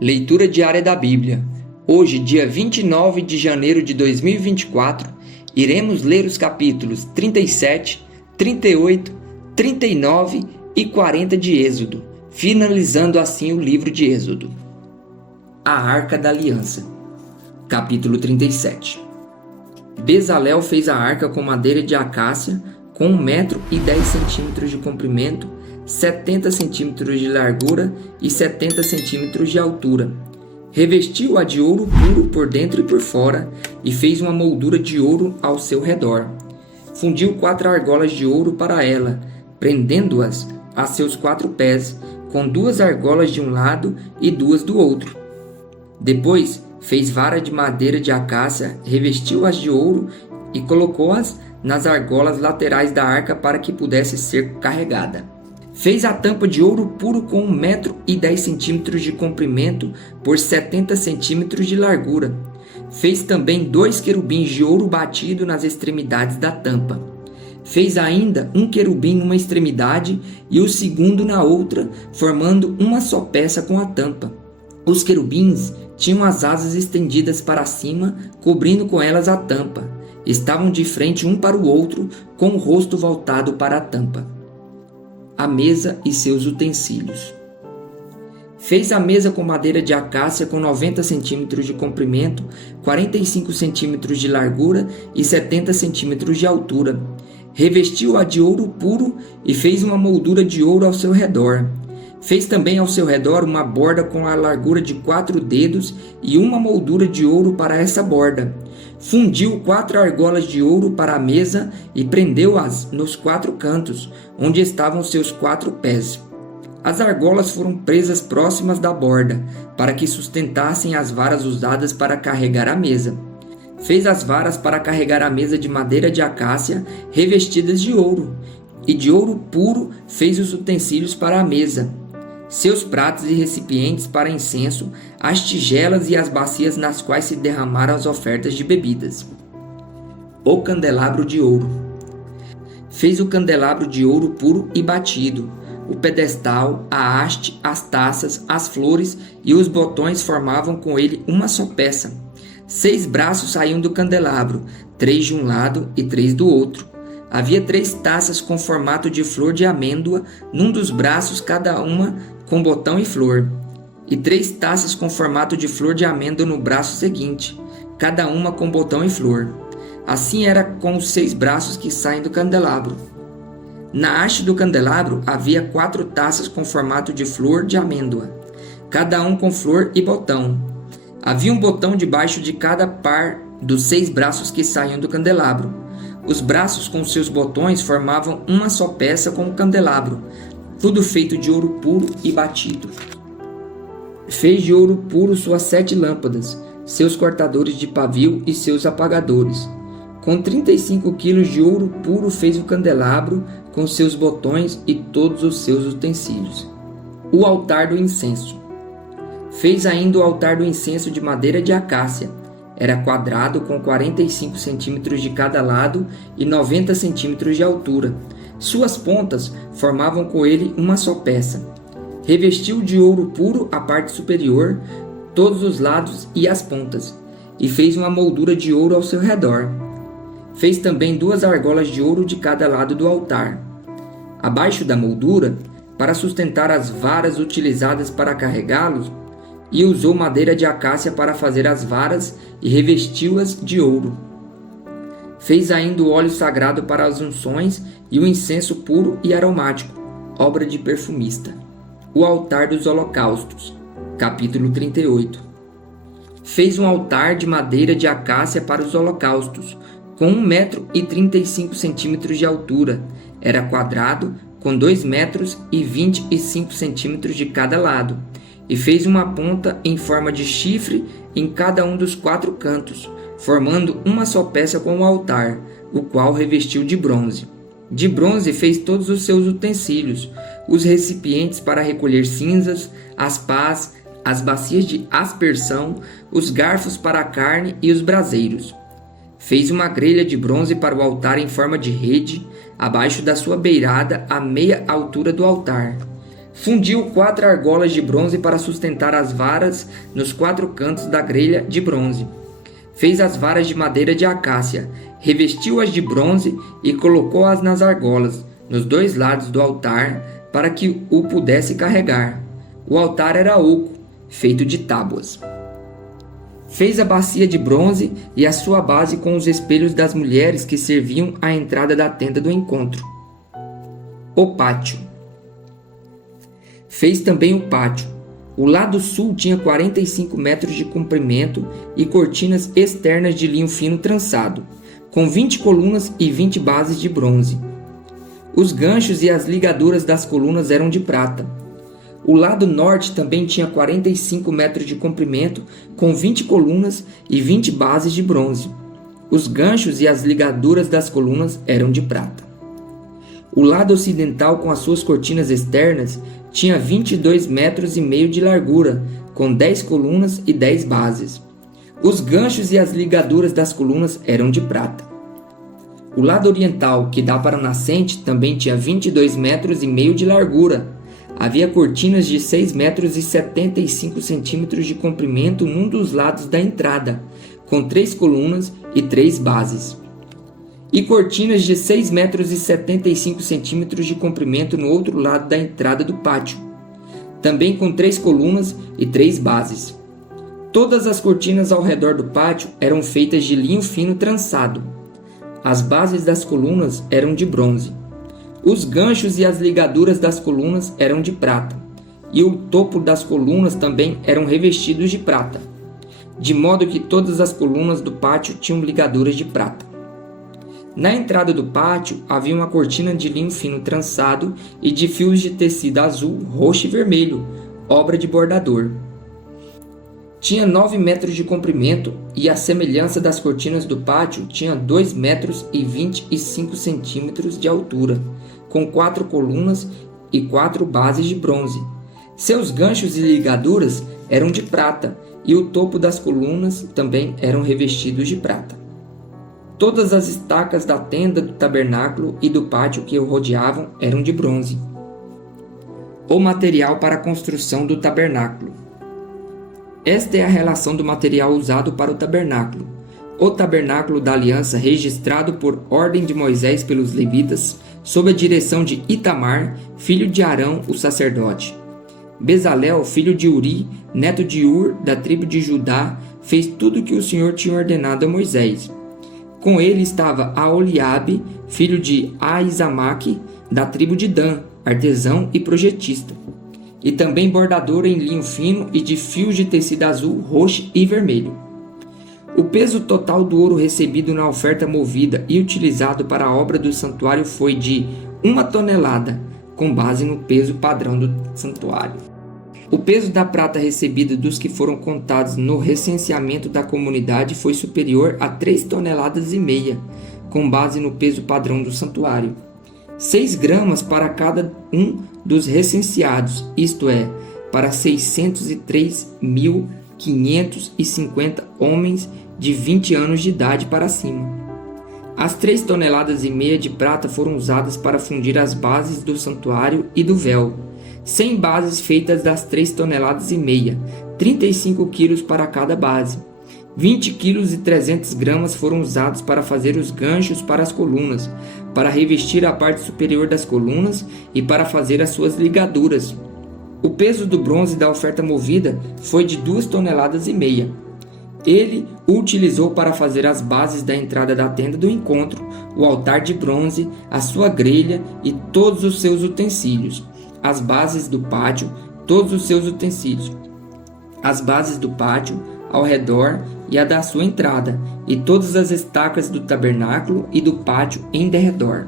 Leitura diária da Bíblia. Hoje, dia 29 de janeiro de 2024, iremos ler os capítulos 37, 38, 39 e 40 de Êxodo, finalizando assim o livro de Êxodo. A Arca da Aliança. Capítulo 37. Bezalel fez a arca com madeira de acácia, com 1,10 m de comprimento, 70 centímetros de largura e 70 centímetros de altura. Revestiu-a de ouro puro por dentro e por fora, e fez uma moldura de ouro ao seu redor. Fundiu 4 argolas de ouro para ela, prendendo-as a seus 4 pés, com 2 argolas de um lado e 2 do outro. Depois fez vara de madeira de acácia, revestiu-as de ouro e colocou-as nas argolas laterais da arca para que pudesse ser carregada. Fez a tampa de ouro puro com 1,10 m de comprimento por 70 centímetros de largura. Fez também 2 querubins de ouro batido nas extremidades da tampa. Fez ainda um querubim numa extremidade e o segundo na outra, formando uma só peça com a tampa. Os querubins tinham as asas estendidas para cima, cobrindo com elas a tampa. Estavam de frente um para o outro, com o rosto voltado para a tampa. A mesa e seus utensílios. Fez a mesa com madeira de acácia com 90 centímetros de comprimento, 45 centímetros de largura e 70 centímetros de altura. Revestiu-a de ouro puro e fez uma moldura de ouro ao seu redor. Fez também ao seu redor uma borda com a largura de 4 dedos e uma moldura de ouro para essa borda. Fundiu 4 argolas de ouro para a mesa e prendeu-as nos 4 cantos, onde estavam seus 4 pés. As argolas foram presas próximas da borda, para que sustentassem as varas usadas para carregar a mesa. Fez as varas para carregar a mesa de madeira de acácia, revestidas de ouro, e de ouro puro fez os utensílios para a mesa, seus pratos e recipientes para incenso, as tigelas e as bacias nas quais se derramaram as ofertas de bebidas. O candelabro de ouro. Fez o candelabro de ouro puro e batido. O pedestal, a haste, as taças, as flores e os botões formavam com ele uma só peça. 6 braços saíam do candelabro, 3 de um lado e 3 do outro. Havia 3 taças com formato de flor de amêndoa, num dos braços cada uma com botão e flor, e 3 taças com formato de flor de amêndoa no braço seguinte, cada uma com botão e flor. Assim era com os 6 braços que saem do candelabro. Na haste do candelabro havia 4 taças com formato de flor de amêndoa, cada um com flor e botão. Havia um botão debaixo de cada par dos 6 braços que saíam do candelabro. Os braços com seus botões formavam uma só peça com o candelabro, tudo feito de ouro puro e batido. Fez de ouro puro suas 7 lâmpadas, seus cortadores de pavio e seus apagadores. Com 35 quilos de ouro puro fez o candelabro, com seus botões e todos os seus utensílios. O altar do incenso. Fez ainda o altar do incenso de madeira de acácia. Era quadrado com 45 centímetros de cada lado e 90 centímetros de altura. Suas pontas formavam com ele uma só peça. Revestiu de ouro puro a parte superior, todos os lados e as pontas, e fez uma moldura de ouro ao seu redor. Fez também 2 argolas de ouro de cada lado do altar. Abaixo da moldura, para sustentar as varas utilizadas para carregá-los, e usou madeira de acácia para fazer as varas e revestiu-as de ouro. Fez ainda o óleo sagrado para as unções e o incenso puro e aromático, obra de perfumista. O altar dos holocaustos. Capítulo 38. Fez um altar de madeira de acácia para os holocaustos, com 1,35 m de altura. Era quadrado, com 2,25 m de cada lado. E fez uma ponta em forma de chifre em cada um dos 4 cantos, formando uma só peça com o altar, o qual revestiu de bronze. De bronze fez todos os seus utensílios, os recipientes para recolher cinzas, as pás, as bacias de aspersão, os garfos para a carne e os braseiros. Fez uma grelha de bronze para o altar em forma de rede, abaixo da sua beirada, à meia altura do altar. Fundiu 4 argolas de bronze para sustentar as varas nos 4 cantos da grelha de bronze. Fez as varas de madeira de acácia, revestiu-as de bronze e colocou-as nas argolas, nos 2 lados do altar, para que o pudesse carregar. O altar era oco, feito de tábuas. Fez a bacia de bronze e a sua base com os espelhos das mulheres que serviam à entrada da tenda do encontro. O pátio. Fez também o pátio. O lado sul tinha 45 metros de comprimento e cortinas externas de linho fino trançado, com 20 colunas e 20 bases de bronze. Os ganchos e as ligaduras das colunas eram de prata. O lado norte também tinha 45 metros de comprimento, com 20 colunas e 20 bases de bronze. Os ganchos e as ligaduras das colunas eram de prata. O lado ocidental, com as suas cortinas externas, tinha 22 metros e meio de largura, com 10 colunas e 10 bases. Os ganchos e as ligaduras das colunas eram de prata. O lado oriental, que dá para a nascente, também tinha 22 metros e meio de largura. Havia cortinas de 6 metros e 75 centímetros de comprimento num dos lados da entrada, com 3 colunas e 3 bases. E cortinas de 6 metros e 75 centímetros de comprimento no outro lado da entrada do pátio, também com 3 colunas e 3 bases. Todas as cortinas ao redor do pátio eram feitas de linho fino trançado. As bases das colunas eram de bronze. Os ganchos e as ligaduras das colunas eram de prata, e o topo das colunas também eram revestidos de prata, de modo que todas as colunas do pátio tinham ligaduras de prata. Na entrada do pátio havia uma cortina de linho fino trançado e de fios de tecido azul, roxo e vermelho, obra de bordador. Tinha 9 metros de comprimento e, à semelhança das cortinas do pátio, tinha 2 metros e 25 centímetros de altura, com 4 colunas e 4 bases de bronze. Seus ganchos e ligaduras eram de prata e o topo das colunas também eram revestidos de prata. Todas as estacas da tenda do tabernáculo e do pátio que o rodeavam eram de bronze. O material para a construção do tabernáculo. Esta é a relação do material usado para o tabernáculo. O tabernáculo da aliança, registrado por ordem de Moisés pelos levitas, sob a direção de Itamar, filho de Arão, o sacerdote. Bezalel, filho de Uri, neto de Ur, da tribo de Judá, fez tudo o que o Senhor tinha ordenado a Moisés. Com ele estava Aholiabe, filho de Aizamaque, da tribo de Dan, artesão e projetista, e também bordador em linho fino e de fios de tecido azul, roxo e vermelho. O peso total do ouro recebido na oferta movida e utilizado para a obra do santuário foi de 1 tonelada, com base no peso padrão do santuário. O peso da prata recebida dos que foram contados no recenseamento da comunidade foi superior a 3,5 toneladas, com base no peso padrão do santuário. 6 gramas para cada um dos recenseados, isto é, para 603.550 homens de 20 anos de idade para cima. As 3,5 toneladas de prata foram usadas para fundir as bases do santuário e do véu. 100 bases feitas das 3,5 toneladas, 35 quilos para cada base. 20 quilos e 300 gramas foram usados para fazer os ganchos para as colunas, para revestir a parte superior das colunas e para fazer as suas ligaduras. O peso do bronze da oferta movida foi de 2,5 toneladas. Ele o utilizou para fazer as bases da entrada da tenda do encontro, o altar de bronze, a sua grelha e todos os seus utensílios. As bases do pátio, todos os seus utensílios, as bases do pátio ao redor e a da sua entrada, e todas as estacas do tabernáculo e do pátio em derredor.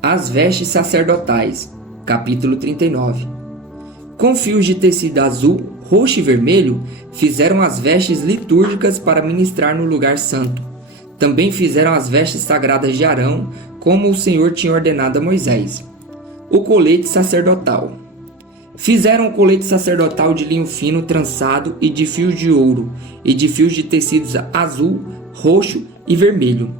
As vestes sacerdotais, capítulo 39. Com fios de tecido azul, roxo e vermelho, fizeram as vestes litúrgicas para ministrar no lugar santo. Também fizeram as vestes sagradas de Arão, como o Senhor tinha ordenado a Moisés. O colete sacerdotal. Fizeram o colete sacerdotal de linho fino trançado e de fios de ouro, e de fios de tecidos azul, roxo e vermelho.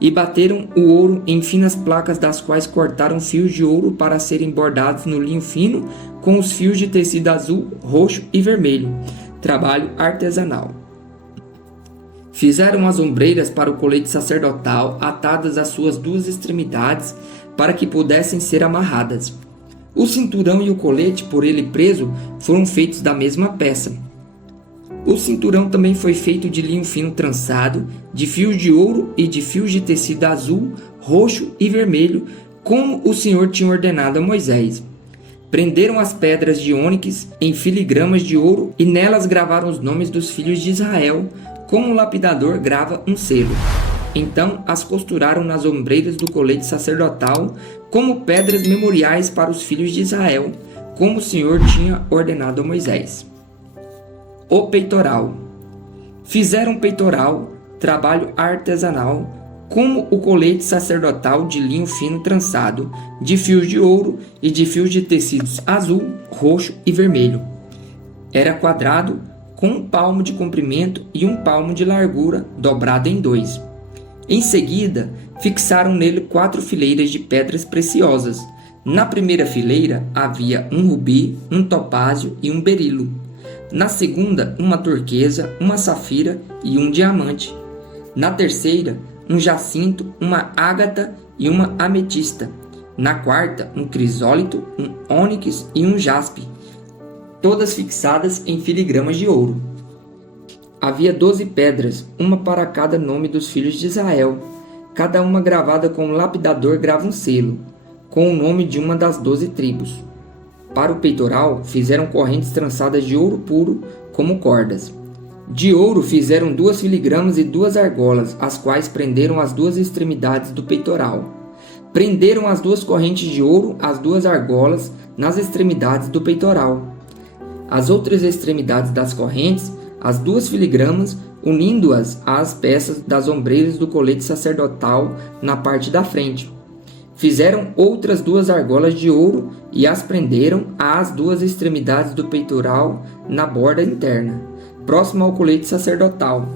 E bateram o ouro em finas placas, das quais cortaram fios de ouro para serem bordados no linho fino com os fios de tecido azul, roxo e vermelho, trabalho artesanal. Fizeram as ombreiras para o colete sacerdotal atadas às suas duas extremidades para que pudessem ser amarradas. O cinturão e o colete, por ele preso, foram feitos da mesma peça. O cinturão também foi feito de linho fino trançado, de fios de ouro e de fios de tecido azul, roxo e vermelho, como o Senhor tinha ordenado a Moisés. Prenderam as pedras de ônix em filigramas de ouro e nelas gravaram os nomes dos filhos de Israel, como o lapidador grava um selo. Então as costuraram nas ombreiras do colete sacerdotal como pedras memoriais para os filhos de Israel, como o Senhor tinha ordenado a Moisés. O peitoral. Fizeram peitoral, trabalho artesanal, como o colete sacerdotal de linho fino trançado, de fios de ouro e de fios de tecidos azul, roxo e vermelho. Era quadrado, com 1 palmo de comprimento e 1 palmo de largura, dobrado em 2. Em seguida, fixaram nele 4 fileiras de pedras preciosas. Na primeira fileira havia um rubi, um topázio e um berilo. Na segunda, uma turquesa, uma safira e um diamante. Na terceira, um jacinto, uma ágata e uma ametista. Na quarta, um crisólito, um ônix e um jaspe, todas fixadas em filigramas de ouro. Havia 12 pedras, uma para cada nome dos filhos de Israel, cada uma gravada com um lapidador grava um selo, com o nome de uma das 12 tribos. Para o peitoral, fizeram correntes trançadas de ouro puro, como cordas. De ouro fizeram 2 filigramas e 2 argolas, as quais prenderam as 2 extremidades do peitoral. Prenderam as 2 correntes de ouro, as 2 argolas, nas extremidades do peitoral. As outras extremidades das correntes, as 2 filigramas, unindo-as às peças das ombreiras do colete sacerdotal na parte da frente. Fizeram outras 2 argolas de ouro e as prenderam às 2 extremidades do peitoral na borda interna, próximo ao colete sacerdotal.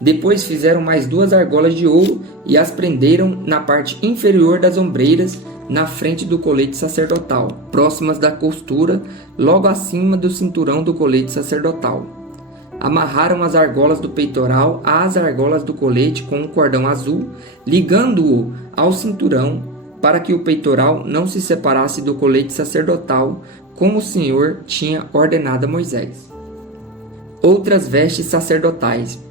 Depois fizeram mais 2 argolas de ouro e as prenderam na parte inferior das ombreiras, na frente do colete sacerdotal, próximas da costura, logo acima do cinturão do colete sacerdotal. Amarraram as argolas do peitoral às argolas do colete com um cordão azul, ligando-o ao cinturão, para que o peitoral não se separasse do colete sacerdotal, como o Senhor tinha ordenado a Moisés. Outras vestes sacerdotais.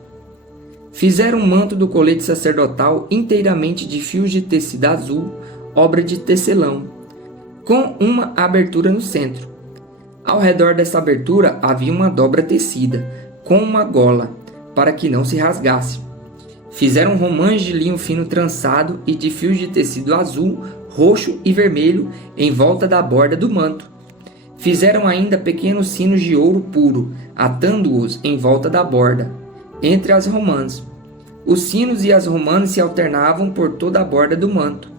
Fizeram um manto do colete sacerdotal inteiramente de fios de tecido azul, obra de tecelão, com uma abertura no centro. Ao redor dessa abertura havia uma dobra tecida, com uma gola, para que não se rasgasse. Fizeram romãs de linho fino trançado e de fios de tecido azul, roxo e vermelho em volta da borda do manto. Fizeram ainda pequenos sinos de ouro puro, atando-os em volta da borda, entre as romãs. Os sinos e as romãs se alternavam por toda a borda do manto,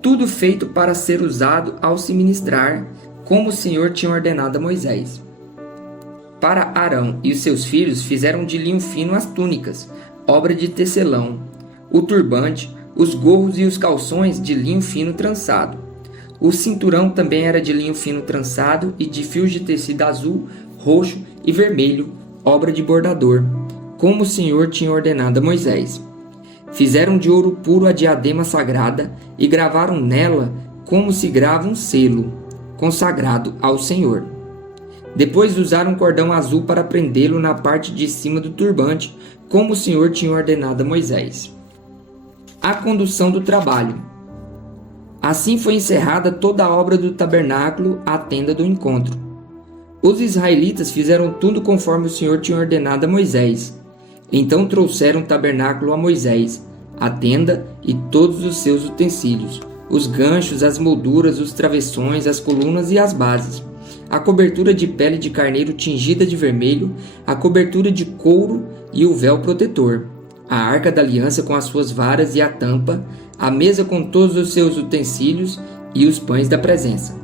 tudo feito para ser usado ao se ministrar, como o Senhor tinha ordenado a Moisés. Para Arão e os seus filhos fizeram de linho fino as túnicas, obra de tecelão, o turbante, os gorros e os calções de linho fino trançado. O cinturão também era de linho fino trançado e de fios de tecido azul, roxo e vermelho, obra de bordador, como o Senhor tinha ordenado a Moisés. Fizeram de ouro puro a diadema sagrada e gravaram nela como se grava um selo, consagrado ao Senhor. Depois usaram um cordão azul para prendê-lo na parte de cima do turbante, como o Senhor tinha ordenado a Moisés. A condução do trabalho. Assim foi encerrada toda a obra do tabernáculo, a tenda do encontro. Os israelitas fizeram tudo conforme o Senhor tinha ordenado a Moisés. Então trouxeram o tabernáculo a Moisés, a tenda e todos os seus utensílios, os ganchos, as molduras, os travessões, as colunas e as bases, a cobertura de pele de carneiro tingida de vermelho, a cobertura de couro e o véu protetor, a arca da aliança com as suas varas e a tampa, a mesa com todos os seus utensílios e os pães da presença,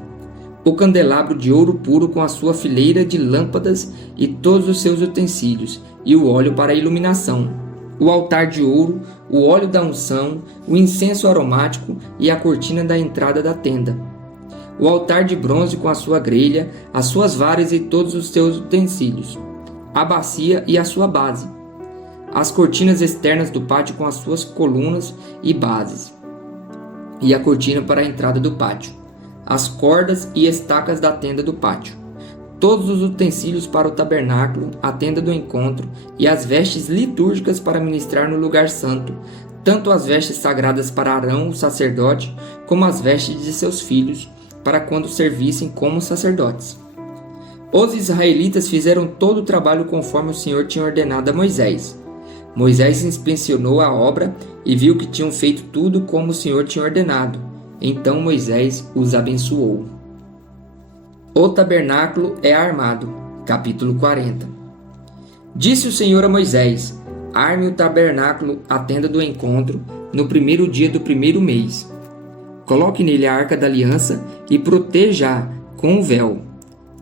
o candelabro de ouro puro com a sua fileira de lâmpadas e todos os seus utensílios, e o óleo para a iluminação, o altar de ouro, o óleo da unção, o incenso aromático e a cortina da entrada da tenda, o altar de bronze com a sua grelha, as suas varas e todos os seus utensílios, a bacia e a sua base, as cortinas externas do pátio com as suas colunas e bases, e a cortina para a entrada do pátio, as cordas e estacas da tenda do pátio, todos os utensílios para o tabernáculo, a tenda do encontro e as vestes litúrgicas para ministrar no lugar santo, tanto as vestes sagradas para Arão, o sacerdote, como as vestes de seus filhos, para quando servissem como sacerdotes. Os israelitas fizeram todo o trabalho conforme o Senhor tinha ordenado a Moisés. Moisés inspecionou a obra e viu que tinham feito tudo como o Senhor tinha ordenado. Então Moisés os abençoou. O tabernáculo é armado. Capítulo 40. Disse o Senhor a Moisés: arme o tabernáculo, a tenda do encontro, no primeiro dia do primeiro mês. Coloque nele a arca da aliança e proteja-a com o véu.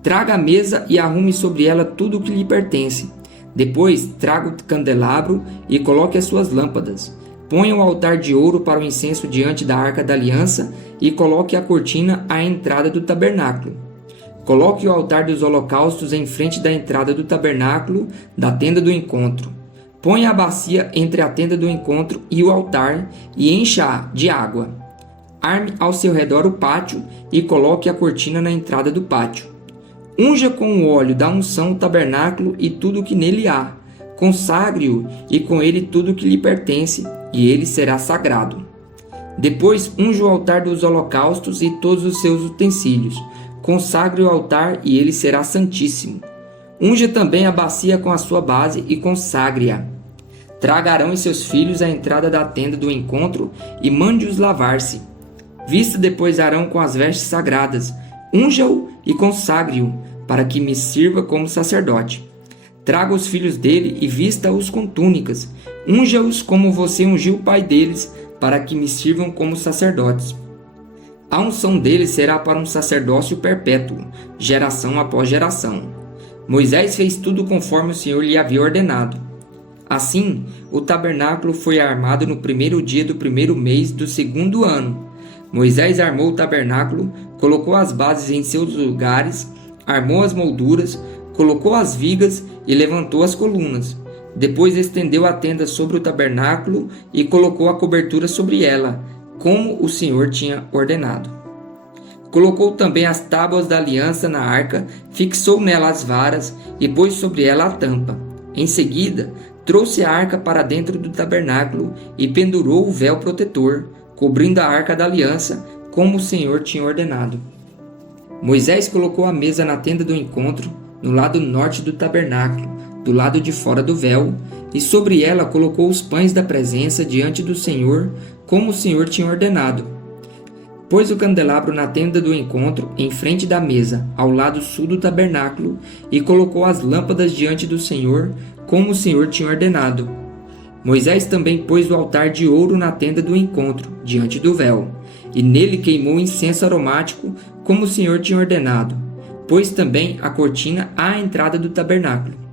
Traga a mesa e arrume sobre ela tudo o que lhe pertence. Depois traga o candelabro e coloque as suas lâmpadas. Ponha o altar de ouro para o incenso diante da arca da aliança e coloque a cortina à entrada do tabernáculo. Coloque o altar dos holocaustos em frente da entrada do tabernáculo, da tenda do encontro. Ponha a bacia entre a tenda do encontro e o altar e encha-a de água. Arme ao seu redor o pátio e coloque a cortina na entrada do pátio. Unja com o óleo da unção o tabernáculo e tudo o que nele há. Consagre-o e com ele tudo o que lhe pertence, e ele será sagrado. Depois unja o altar dos holocaustos e todos os seus utensílios. Consagre o altar e ele será santíssimo. Unja também a bacia com a sua base e consagre-a. Traga Arão e seus filhos à entrada da tenda do encontro e mande-os lavar-se. Vista depois Arão com as vestes sagradas. Unja-o e consagre-o, para que me sirva como sacerdote. Traga os filhos dele e vista-os com túnicas. Unja-os como você ungiu o pai deles, para que me sirvam como sacerdotes. A unção deles será para um sacerdócio perpétuo, geração após geração. Moisés fez tudo conforme o Senhor lhe havia ordenado. Assim, o tabernáculo foi armado no primeiro dia do primeiro mês do segundo ano. Moisés armou o tabernáculo, colocou as bases em seus lugares, armou as molduras, colocou as vigas e levantou as colunas. Depois estendeu a tenda sobre o tabernáculo e colocou a cobertura sobre ela, como o Senhor tinha ordenado. Colocou também as tábuas da aliança na arca, fixou nela as varas e pôs sobre ela a tampa. Em seguida, trouxe a arca para dentro do tabernáculo e pendurou o véu protetor, cobrindo a arca da aliança, como o Senhor tinha ordenado. Moisés colocou a mesa na tenda do encontro, no lado norte do tabernáculo, do lado de fora do véu, e sobre ela colocou os pães da presença diante do Senhor, como o Senhor tinha ordenado. Pôs o candelabro na tenda do encontro, em frente da mesa, ao lado sul do tabernáculo, e colocou as lâmpadas diante do Senhor, como o Senhor tinha ordenado. Moisés também pôs o altar de ouro na tenda do encontro, diante do véu, e nele queimou incenso aromático, como o Senhor tinha ordenado. Pôs também a cortina à entrada do tabernáculo.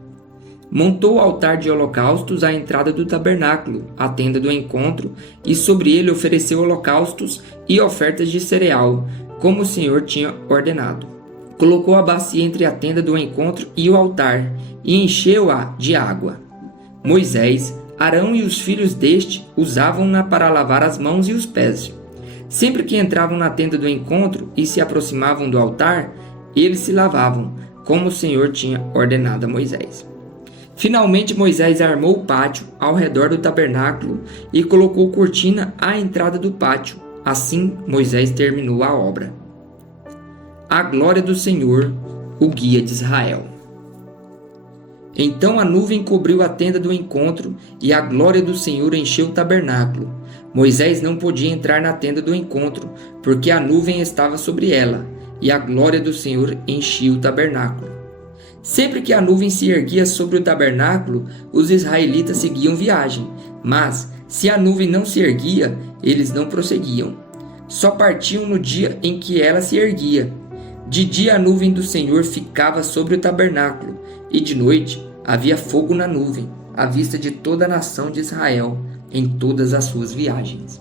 Montou o altar de holocaustos à entrada do tabernáculo, a tenda do encontro, e sobre ele ofereceu holocaustos e ofertas de cereal, como o Senhor tinha ordenado. Colocou a bacia entre a tenda do encontro e o altar, e encheu-a de água. Moisés, Arão e os filhos deste usavam-na para lavar as mãos e os pés. Sempre que entravam na tenda do encontro e se aproximavam do altar, eles se lavavam, como o Senhor tinha ordenado a Moisés. Finalmente Moisés armou o pátio ao redor do tabernáculo e colocou cortina à entrada do pátio. Assim Moisés terminou a obra. A glória do Senhor, o guia de Israel. Então a nuvem cobriu a tenda do encontro e a glória do Senhor encheu o tabernáculo. Moisés não podia entrar na tenda do encontro, porque a nuvem estava sobre ela, e a glória do Senhor enchia o tabernáculo. Sempre que a nuvem se erguia sobre o tabernáculo, os israelitas seguiam viagem, mas, se a nuvem não se erguia, eles não prosseguiam. Só partiam no dia em que ela se erguia. De dia a nuvem do Senhor ficava sobre o tabernáculo, e de noite havia fogo na nuvem, à vista de toda a nação de Israel, em todas as suas viagens.